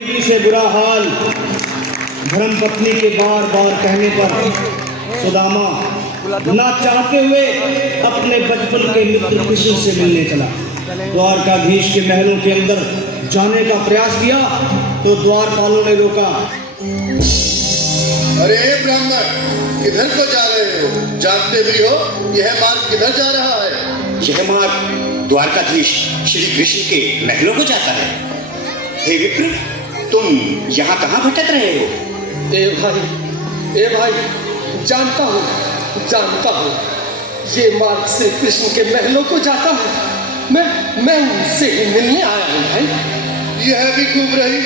से बुरा हाल धर्मपत्नी के बार बार कहने पर सुदामा ना चाहते हुए अपने बचपन के मित्र कृष्ण से मिलने चला। द्वारकाधीश के महलों के अंदर जाने का प्रयास किया तो द्वारपालों ने रोका। अरे ब्राह्मण, किधर को जा रहे हो? जानते भी हो यह मार्ग किधर जा रहा है? यह मार्ग द्वारकाधीश श्री कृष्ण के महलों को जाता है। हे विप्र, तुम यहाँ कहाँ भटक रहे हो? ए भाई, जानता हूँ, ये मार्ग से कृष्ण के महलों को जाता है। मैं उनसे ही मिलने आया हूँ भाई। यह भी खूब रही,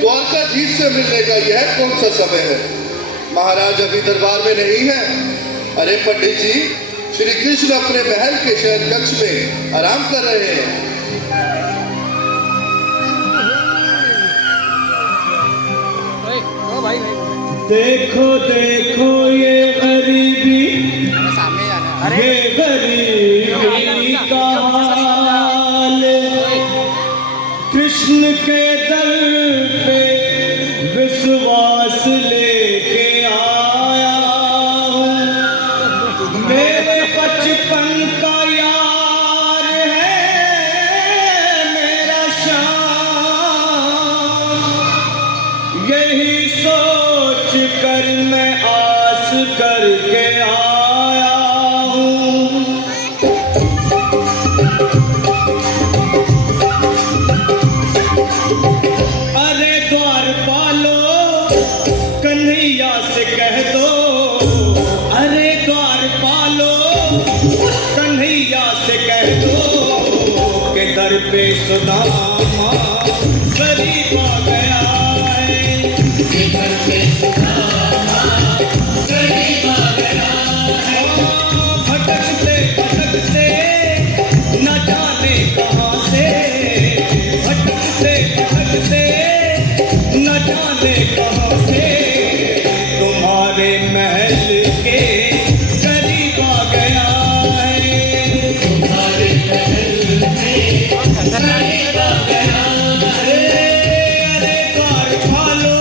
द्वारकाधीश से मिलने का यह कौन सा समय है? महाराज अभी दरबार में नहीं है। अरे पंडित जी, श्री कृष्ण अपने महल के शयन कक्ष में आराम कर रहे हैं। देखो देखो ये गरीबी, ये गरीबी का हाल, कृष्ण के दर पे विश्वास लेके आया हूँ। मेरे बचपन का यार है मेरा श्याम, यही सोच कर मैं आस करके आया हूँ। अरे द्वारपालो, कन्हैया से कह दो, अरे द्वारपालो, कन्हैया से कह दो कि दर पे सुदामा गरीब आ गया है। दर पे सुदामा गरीब आ गया है। भटकते भटकते न जाने कहाँ से, भटकते भटकते न जाने कहाँ से, तुम्हारे महल के करीब आ गया है। तुम्हारे महल के करीब आ गया है। अरे द्वारपालो,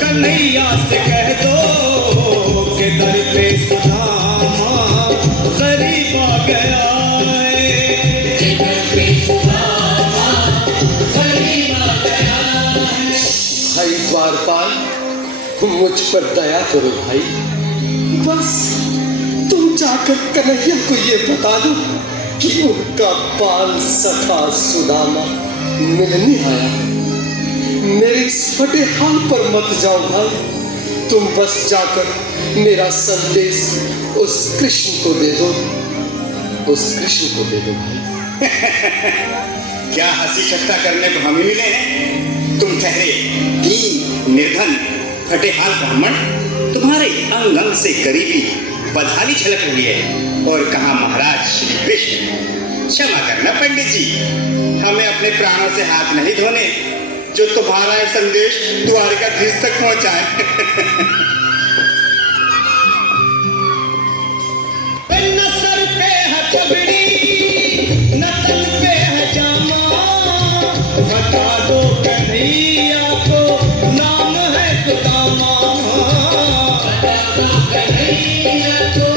कन्हैया से कह दो कि दर पे सुदामा करीब आ गया है। दर पे सुदामा करीब आ गया है। भाई द्वारपाल, मुझ पर दया करो भाई। बस तुम जाकर कन्हैया को ये बता दो कि उनका बाल सखा सुदामा मिलने आया है। मेरे इस फटे हाल पर मत जाओ भाई। तुम बस जाकर मेरा संदेश उस कृष्ण को दे दो, उस कृष्ण को दे दो भाई। क्या हंसी ठट्टा करने को हम ही मिले हैं? तुम ठहरे दीन निर्धन फटेहाल ब्राह्मण, तुम्हारे अंग अंग से गरीबी बदहाली झलक रही है। और कहाँ महाराज श्री कृष्ण? क्षमा करना पंडित जी, हमें अपने प्राणों से हाथ नहीं धोने जो तुम्हारा यह संदेश द्वारकाधीश तक पहुंचाए। न सर पे है पगड़ी, न तन पे है जामा, बता दो कन्हैया को नाम है सुदामा। बता दो कन्हैया को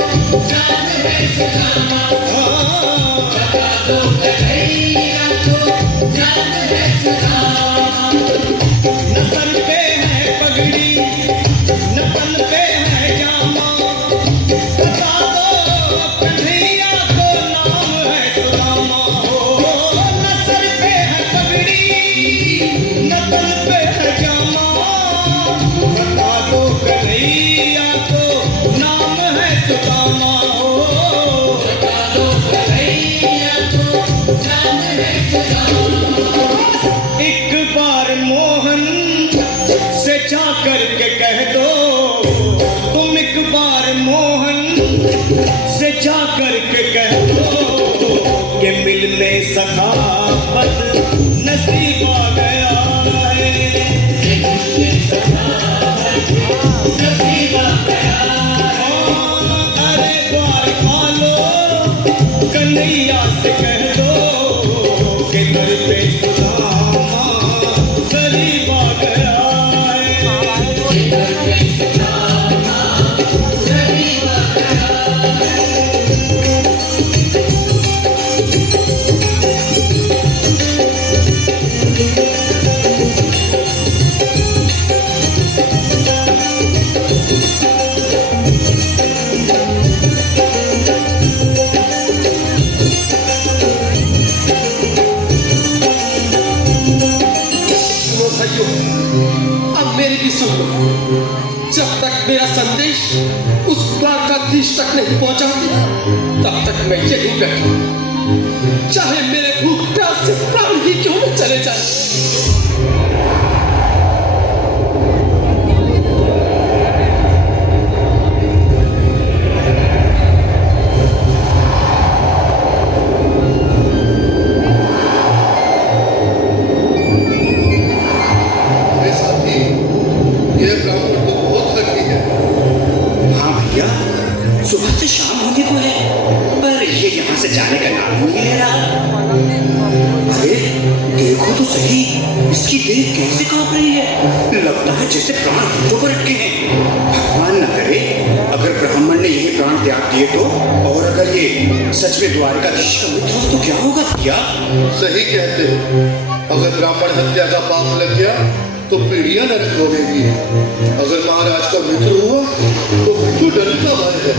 नाम है सुदामा। बता दो कन्हैया को नाम है सुदामा। न सर पे है पगड़ी, न तन पे है जामा, बता दो कन्हैया को नाम है सुदामा। न सर पे है पगड़ी, न तन पे है जामा, बता दो कन्हैया को नाम है सुदामा। बता दो कन्हैया को नाम है सुदामा। एक बार मोहन से जा करके कह दो, तुम एक बार मोहन से जा करके कह दो कि मिलने सखा बद नसीब आ गया है। मिलने सखा बद नसीब आ गया है। अरे द्वारपालो, कन्हैया से कह दो कि दर पे सुदामा सुन लो, जब तक मेरा संदेश उस द्वारकाधीश तक नहीं पहुंचा तब तक मैं यहीं बैठा, चाहे मेरे भूख प्यास से प्राण ही क्यों न चले जाए। सुबह से शाम होने को है, पर ये यहाँ से जाने का नाम ही नहीं ले रहा। अरे देखो तो सही, इसकी देह कैसे कांप रही है, लगता है जैसे प्राण हाथों पर अटके हैं। भगवान न करे अगर ब्राह्मण ने यही प्राण त्याग दिए तो, और अगर ये सच में द्वारकाधीश का मित्र हो तो क्या होगा? क्या सही कहते हो, अगर ब्राह्मण हत्या का पाप लग गया तो पीढ़ियां नरक होगी। अगर महाराज का मित्र हुआ तो मृत्यु डर का भय है।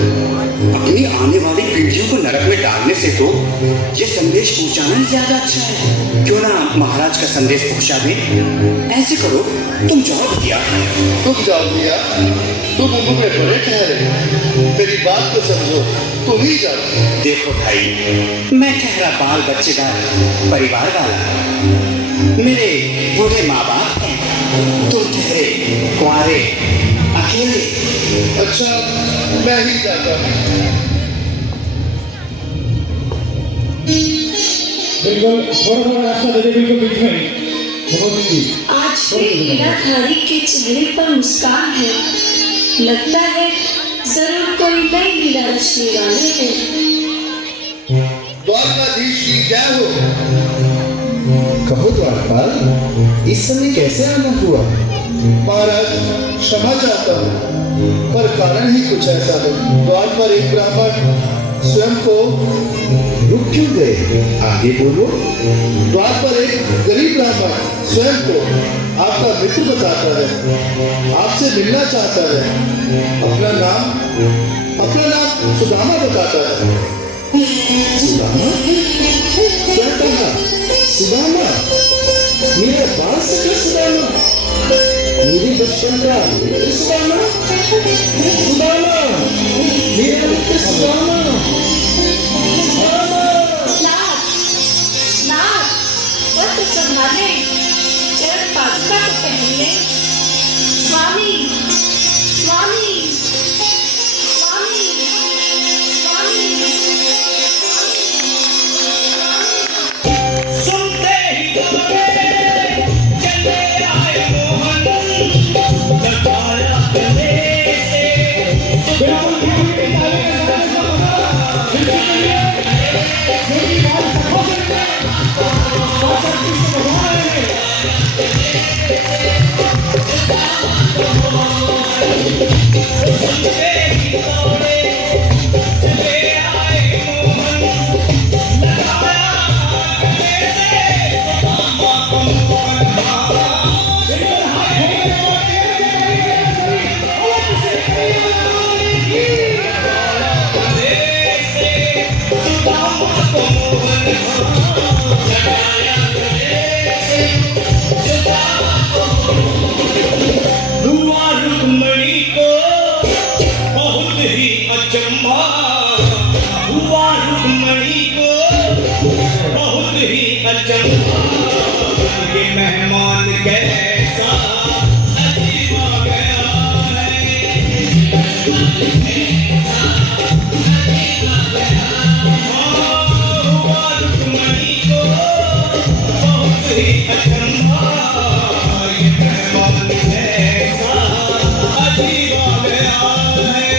अपनी आने वाली पीढ़ियों को नरक में डालने से तो ये संदेश पहुंचाना ही ज्यादा अच्छा है। क्यों ना महाराज का संदेश पहुंचा दे। ऐसे करो, तुम जाओ भैया। तुम जाओ भैया, तुम उम्र में बड़े ठहरे, मेरी बात को समझो, तुम ही जाओ। देखो भाई, मैं ठहरा बाल बच्चेदार परिवार वाला, मेरे बूढ़े माँ बाप हैं, तुम ठहरे कुंवारे अकेले। अच्छा, मैं ही जाता हूँ। बिल्कुल थोड़ा रास्ता दे दे, बिल्कुल बीच में। आज भी लीलाधारी के चेहरे पर मुस्कान है, लगता है जरूर कोई नई लीला रचने वाले हैं। द्वारकाधीश की जय हो। कहो द्वारपाल, इस समय कैसे आना हुआ? महाराज क्षमा चाहता हूँ, पर कारण ही कुछ ऐसा है। द्वार पर एक ब्राह्मण स्वयं को रुक क्यों गए? आगे बोलो। द्वार पर एक गरीब ब्राह्मण स्वयं को आपका मित्र बताता है, आपसे मिलना चाहता है। अपना नाम सुदामा बताता है। सुदामा? क्या कहा? सुदामा? मेरा बाल सका सुदामा? मेरे बचपन का मित्र सुदामा? सुदामा, मेरा मित्र सुदामा? नाथ, वस्त्र संभाले, चरण पादुका को पहनिए। स्वामी, स्वामी, स्वामी, स्वामी, सुनते ही चले आए मोहन, बताया गले से। रुक्मणी को बहुत ही अचंभा हुआ, रुक्मणी को बहुत ही अचंभा। ये मेहमान कैसा अजीब आ गया है, हुआ रुक्मणी को बहुत ही अचंभा। ये मेहमान कैसा अजीब आ गया है,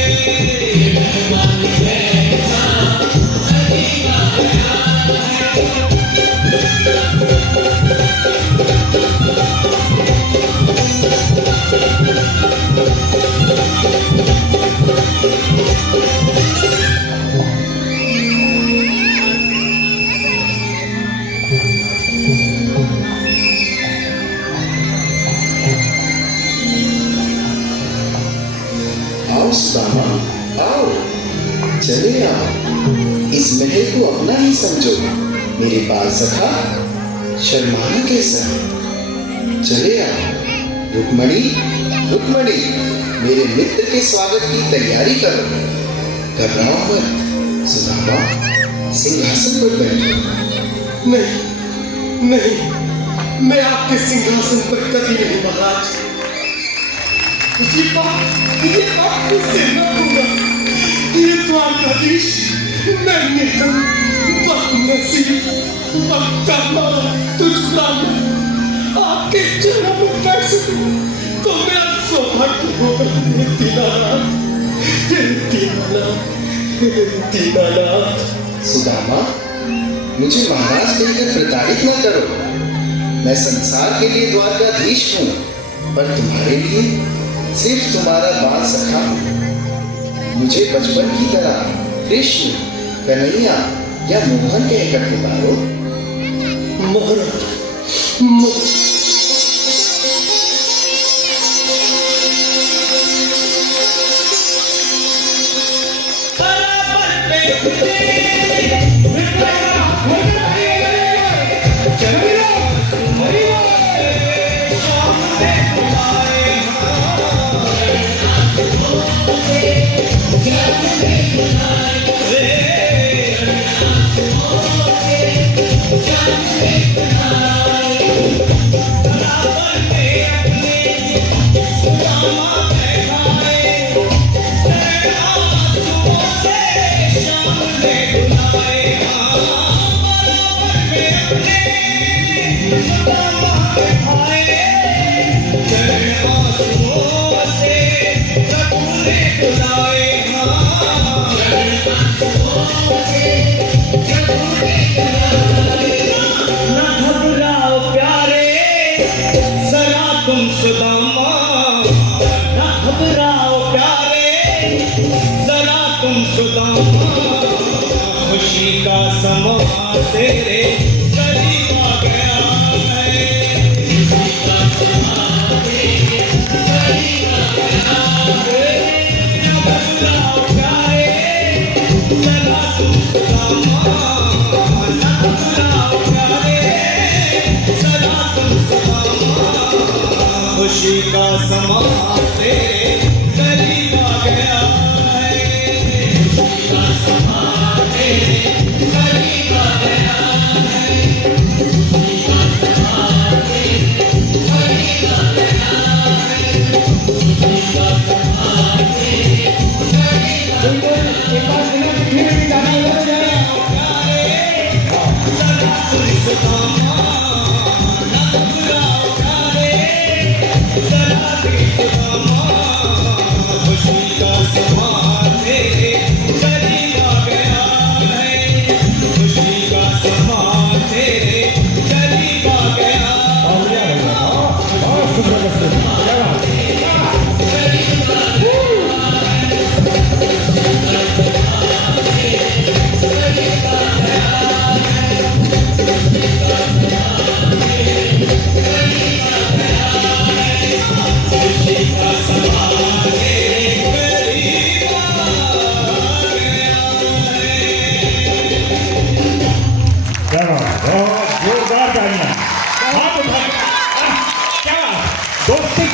मेहमान कैसा अजीब आ गया आओ सुदामा, आओ, चले आओ। इस महल को अपना ही समझो। मेरे बाल सखा, शर्माना कैसा? चले आओ। रुक्मणी, रुक्मणी, मेरे मित्र के स्वागत की तैयारी करो। घबराओ मत। सुदामा, सिंहासन पर बैठो। नहीं नहीं, मैं आपके सिंहासन पर कभी नहीं महाराज। ये बात मुझसे न होगा। ये द्वारकाधीश मैं निर्धन, बदनसीब, बदकामा, तुझराम आपके चरणों में बैठ सकूं तो मेरा सौभाग्य होगा। दीनानाथ। सुदामा, मुझे महाराज कहकर प्रताड़ित न करो। मैं संसार के लिए द्वारकाधीश हूँ, पर तुम्हारे लिए सिर्फ तुम्हारा बाल सखा हूँ। मुझे बचपन की तरह कृष्ण, कन्हैया या मोहन कहकर पुकारो। खुशी का समा तेरे करीब आ गया है। खुशी का समा तेरे करीब आ गया है। न घबराओ प्यारे, जरा तुम सुदामा, न घबराओ प्यारे, जरा तुम सुदामा। खुशी का समा तेरे करीब आ गया है। खुशी का समा तेरे